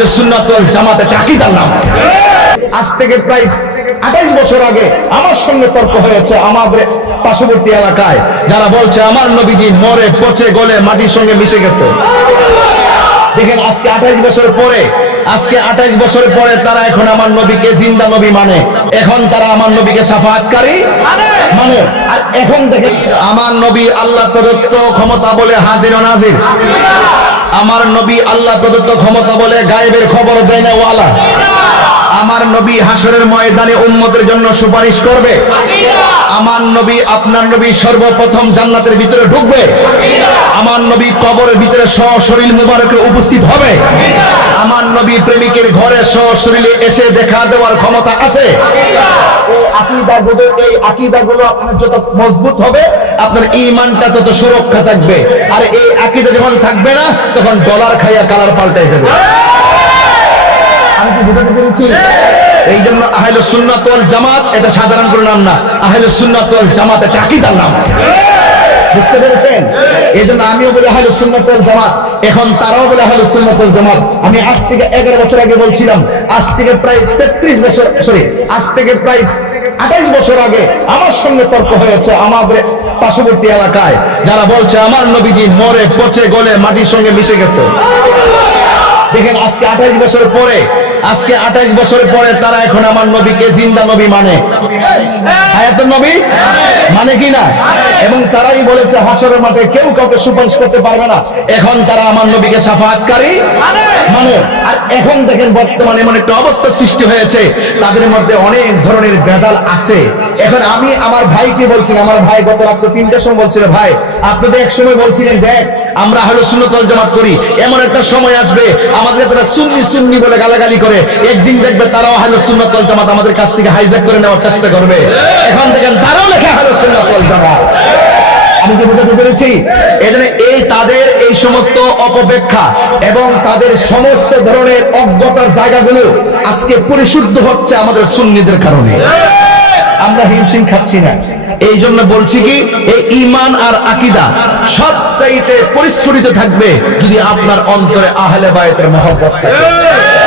আহলে সুন্নাত ওয়াল জামাতের আকীদার নাম। আজ থেকে প্রায় 28 বছর আগে আমার সঙ্গে তর্ক হয়েছে আমাদের পার্শ্ববর্তী এলাকায়, যারা বলছে আমার নবীজি মরে পচে গলে মাটির সঙ্গে মিশে গেছে। দেখেন আজকে 28 বছর পরে তারা এখন আমার নবীকে জিন্দা নবী মানে, এখন তারা আমার নবীকে শাফাআতকারী মানে। আর এখন দেখেন আমার নবী আল্লাহ প্রদত্ত ক্ষমতা বলে হাজির ও নাজির, আমার নবী আল্লাহ প্রদত্ত ক্ষমতা বলে গায়েবের খবর দেয় না ওয়ালা, আমার নবী হাসরের ময়দানে উম্মতের জন্য সুপারিশ করবে, আমার নবী আপনার নবী সর্বপ্রথম জান্নাতের ভিতরে ঢুকবে, আমার নবী কবরের ভিতরে সশরীর মুবারকে উপস্থিত হবে, আমার নবী প্রেমিকের ঘরে সশরীরে এসে দেখা দেওয়ার ক্ষমতা আছে। এই আকীদাগুলো আপনার যত মজবুত হবে আপনার ঈমানটা তত সুরক্ষা থাকবে। আর এই আকীদা যখন থাকবে না তখন ডলার খাইয়া কালার পাল্টে যাবে। আমি কি বুঝাতে পেরেছি? এই জন্য আহলে সুন্নাত ওয়াল জামাত এটা সাধারণ কোনো নাম না, আহলে সুন্নাত ওয়াল জামাত এটা আকীদার নাম। বুঝতে পেরেছেন? এই জন্য আমিও বলি আহলে সুন্নাত ওয়াল জামাত, এখন তারাও বলে আহলে সুন্নাত ওয়াল জামাত। আমি আজ থেকে 11 বছর আগে বলছিলাম, আজ থেকে প্রায় 28 বছর আগে আমার সঙ্গে তর্ক হয়েছে আমাদের পার্শ্ববর্তী এলাকায়, যারা বলছে আমার নবীজি মরে পচে গলে মাটির সঙ্গে মিশে গেছে। দেখেন আজকে 28 বছর পরে তারা এখন আমার নবীকে জিন্দা নবী মানে, হায়াতুন নবী মানে কি না? এবং তারাই বলেছে হাসরের মাঠে কেউ কাউকে সুপারিশ করতে পারবে না, এখন তারা আমার নবীকে শাফাআতকারী মানে। আর এখন দেখেন বর্তমানে এমন একটা অবস্থা সৃষ্টি হয়েছে, তাদের মধ্যে অনেক ধরনের ভেজাল আছে। এখন আমি আমার ভাইকে বলছি, আমার ভাই গত রাত 3টার সময় বলছিল, ভাই আপনি তো এক সময় বলছিলেন দেখ আমরা আহলে সুন্নাত ওয়াল জামাত করি, এমন একটা সময় আসবে আমাদের তারা সুন্নি সুন্নি বলে গালাগালি করে, একদিন দেখবে তারাও আহলে সুন্নাত ওয়াল জামাত আমাদের কাছ থেকে হাইজ্যাক করে নেওয়ার চেষ্টা করবে। এখন দেখেন তারাও লেখে আহলে সুন্নাত ওয়াল জামাত। আমি কি বুঝাতে পেরেছি? এজন্য তাদের এই সমস্ত অপব্যাখ্যা এবং তাদের সমস্ত ধরনের অজ্ঞতার জায়গাগুলো আজকে পরিশুদ্ধ হচ্ছে আমাদের সুন্নিদের কারণে। আমরা হিমশিম খাচ্ছি না। এই জন্য বলছি কি, এই ঈমান আর আকীদা সবচাইতে পরিস্ফুটিত থাকবে যদি আপনার অন্তরে আহলে বায়তের মহব্বত থাকে।